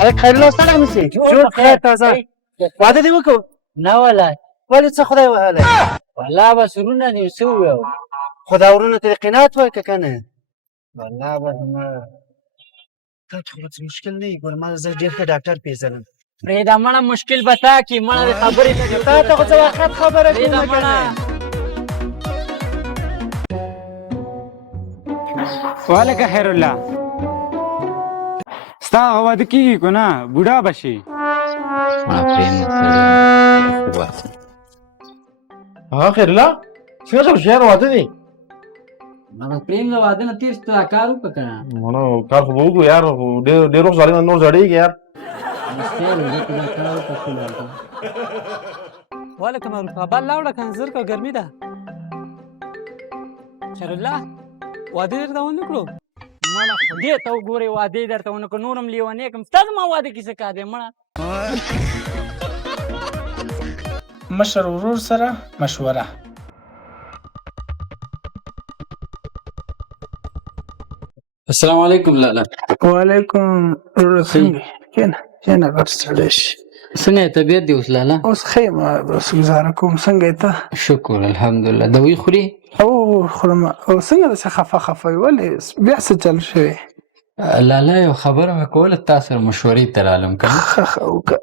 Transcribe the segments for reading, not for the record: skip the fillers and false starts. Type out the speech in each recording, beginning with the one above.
هلک خیرالله سلام نیسي جوړ خیر تازه واده دې وکړو نه والله ولې څه خدای وهلی والله بس ورونه دې څه وویل خو دا ورونه ته قناعت وایي که که نه والله بس نه تا چې خو څه مشکل نه وي ګوره ما زه ډېر ښه ډاکټر پېژنم پرېږده مړه مشکل به تا کړي مړه دې خبرې ته تا ته خو څه وخت خبره پرېږده کومه که مړه نه والکه خیرالله ستا هغه واده کېږي که نه بوډا به شي ها خیرالله څنګه چل شهر واده دی پرېم د واده نه تېر ستا کار وکړه که نه نو کار خو به وکړو یار ډېر وخت ظالم نور زړېږي یار والکه معروف بل لاوړه که زر که ګرمي ده خیرالله واده درته ونه کړو مړه خدای ته وګورې واده یې درته ونه کړو نور هم لیونی کړم ستا زما واده کې څه کار دی مړه مشر ورور سره مشوره السلام علیکم لالا وعلیکم ورور څنګه کېنه غټ سړی شي څنګه یې طبیعت دی اوس لالا اوس ښه یم بس ګزاره کوم څنګه یې ته شکر الحمدلله دوی خوري او خورم او څنګه داسې خفه وي ولې بیا څه چل شوی لالا یو خبره مې کوله تا سره مشورې ته رالم که نه ښه وکړه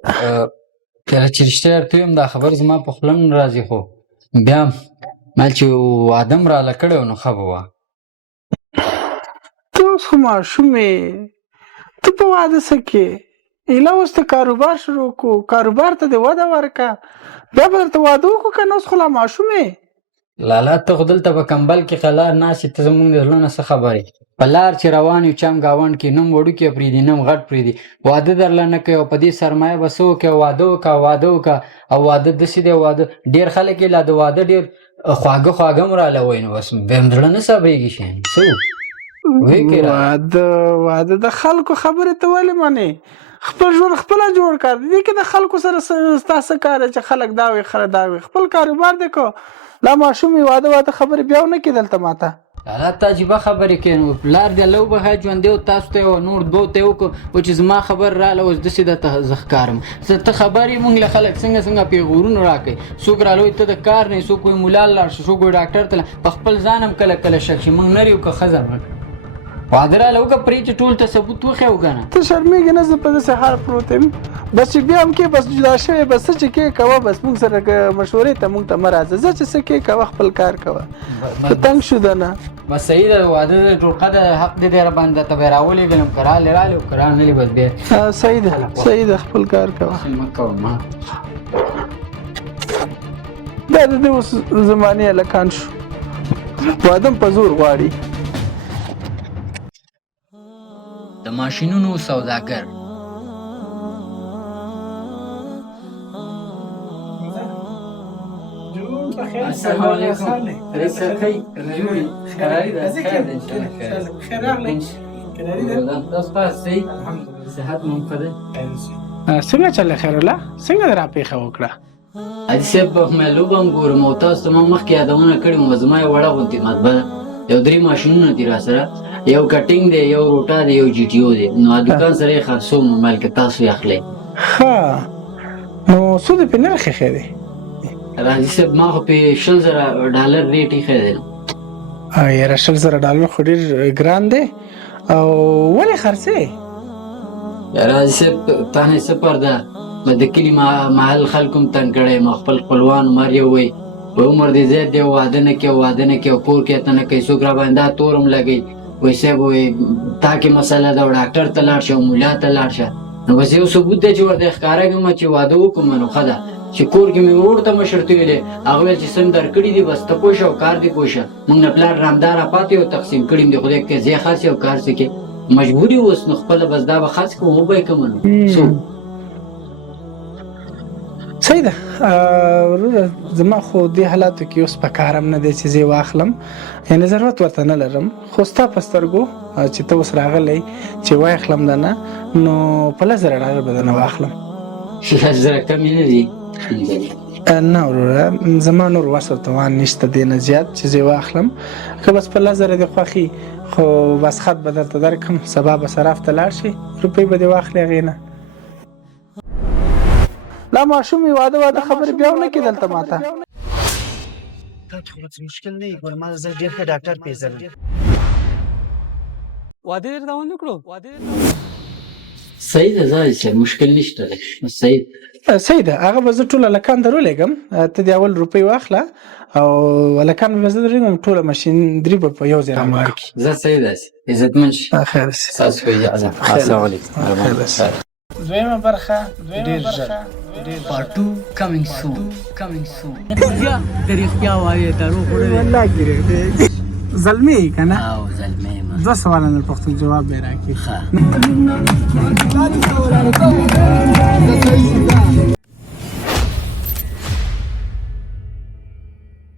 کله چې رښتیا درته ویم دا خبر زما په خوله نه راځي خو بیا مال چې واده م راله کړی و نو ښه به وه ته اوس خو ماشوم یې ته په واده څه کې ایله اوس ته کاروبار شروع کړو کاروبار ته دې وده ورکړه بیا به درته واده وکړو که نه اوس خو لا ماشوم یې لالا ته خو دلته په کمبل کې قلار ناستې ته زمونږ د زړه نه څه خبرې په لار چې روان یو چم ګاونډ کې نم وړوکی پرېږدي نم غټ پرېږدي واده درله نه کوي او په دې سرمایه به څه وکړي واده وکړه او واده داسې دی واده ډېر خلک یې لا د واده ډېر خواږه م راله وایي نو بس بیا هم زړه نه صبرېږي شیانې څه واده د خلکو خبرې ته ولې منې خپل ژوند خپله جوړ کړه دې کې د خلکو سره ستا څه کار دی چې خلک دا وي خلک دا وي خپل کاروبار دی کو لا ماشوم یې واده خبرې بیا ونه کړي دلته ماته لالا ته عجیبه خبرې کوي نو پلار دې الله وبښه ژوندی و تاسو ته یو نور دوو ته یې وکړو و چې زما خبر راله اوس داسې درته زه ښکارم ته خبر یې مونږ له خلک څنګه پیغورونه راکوي څوک راله ته د کار نه څوک وایي ملا لاړ شه څوک وایي ډاکټر ته په خپل ځان هم کله شک شي مونږ نر یو که ښځه واده راله وکړه پرې چې ټول ته ثبوت وښیو که نه ته شرمېږې نه زه په داسې حال پروت یم بس چې بیا هم کې بس جدا شوی بس څه چې کې کوه بس مونږ سره مشورې ته مونږ ته مه راځه زه چې څه کې کوه خپل کار کوه په تنګ شو ده نه بس صحیح ده واده د ټوټقه د حق دې دی راباندې ته به یې راولېږلم که راغلې او که رانغلې بس بیا صحیح ده خپل کار کوه مه کوه ما دا د دې اوس زمانې هلکان شو واده په زور غواړي د ماشینونو سوداګر السلام علیکم څنګه چل خیرالله څنګه دې راپېښه وکړه حاجي صاحب معلوم هم ګورم او تاسو ته ما مخکې یادونه کړې وم زما یې وړه غوندې مطبعه یو 3 ماشینونه دي را سره یو کټینګ دی یو روټا دی یو جی ټي او دی نو دوکان سره یې خرڅوم موبایل کې تاسو یې اخلئ ښه نو څو دې پې نرخ ایښی دی راځي صاحب ما خو پې $1,000 ریټ ایښی دی یاره $1,000 خو ډېر ګران دی او ولې خرڅې راځي صاحب تانې څه پرده د کلي محل خلکو هم تنګ کړی ما خپل خپلوان مر یې ووایي عمر دې زیات دی واده نه کوي او کور کې ته نه کوي څوک راباندې دا تور هم لګوي وایي صاحب وایي تا کې مسله ده او ډاکټر ته لاړ شه او ملا ته لاړ شه نو بس یو ثبوت دی چې ورته ښکاره کړم چې واده وکړم نو ښه ده چې کور کې مې ورور ته مشرتې ویلې هغه ویل چې سم درکړي دي بس ته پوه شه او کار دې پوه شه موږ نه پلار رامداره پاتې او تقسیم کړي م دي خدای که ځای خرڅ او کار څه کې مجبوري اوس نو خپله بس دا به خرڅ کړم وبه یې کړم نو صحیح ده وروره زما خو دې حالاتو کې اوس په کار هم نه دی چې زه یې واخلم یعنې ضرورت ورته نه لرم خو ستا په سترګو چې ته اوس راغلی چې واخلم د نه نو په $1,000 به د نه واخلم 1000 کم یې نه دي نه وروره زما نور وس ورته توان نشته دې نه زیات چې زه یې واخلم که بس په 1000 دې خوښي خو بس خط به درته درکړم سبا به صراف ته لاړ شي روپۍ به دې واخلې هغې نه دا ماشوم یې واده خبرې بیا ونه کړې دلته ماته تا ته خو څه مشکل نه وي ګوره ما زه ډېر ښه ډاکټر پېژنم واده درته ونه کړو صحیح ده ځای صاحب مشکل نشته دی صحیح صحیح ده هغه به زه ټول هلکان درولېږم ته د اول روپۍ واخله او هلکان به زه درېږم ټوله مشینري به په یو ځای رامال کړي زه صحیح ده عزتمن شي خیر شي ستاسو په اجازه السلام علیکم دویمه برخه ډېر ژر Part 2 coming soon. د رښتیا وایې درو والله ګیرې زلمی که نه او زلمی ما 2 سوالونه پښتو جواب به راکړي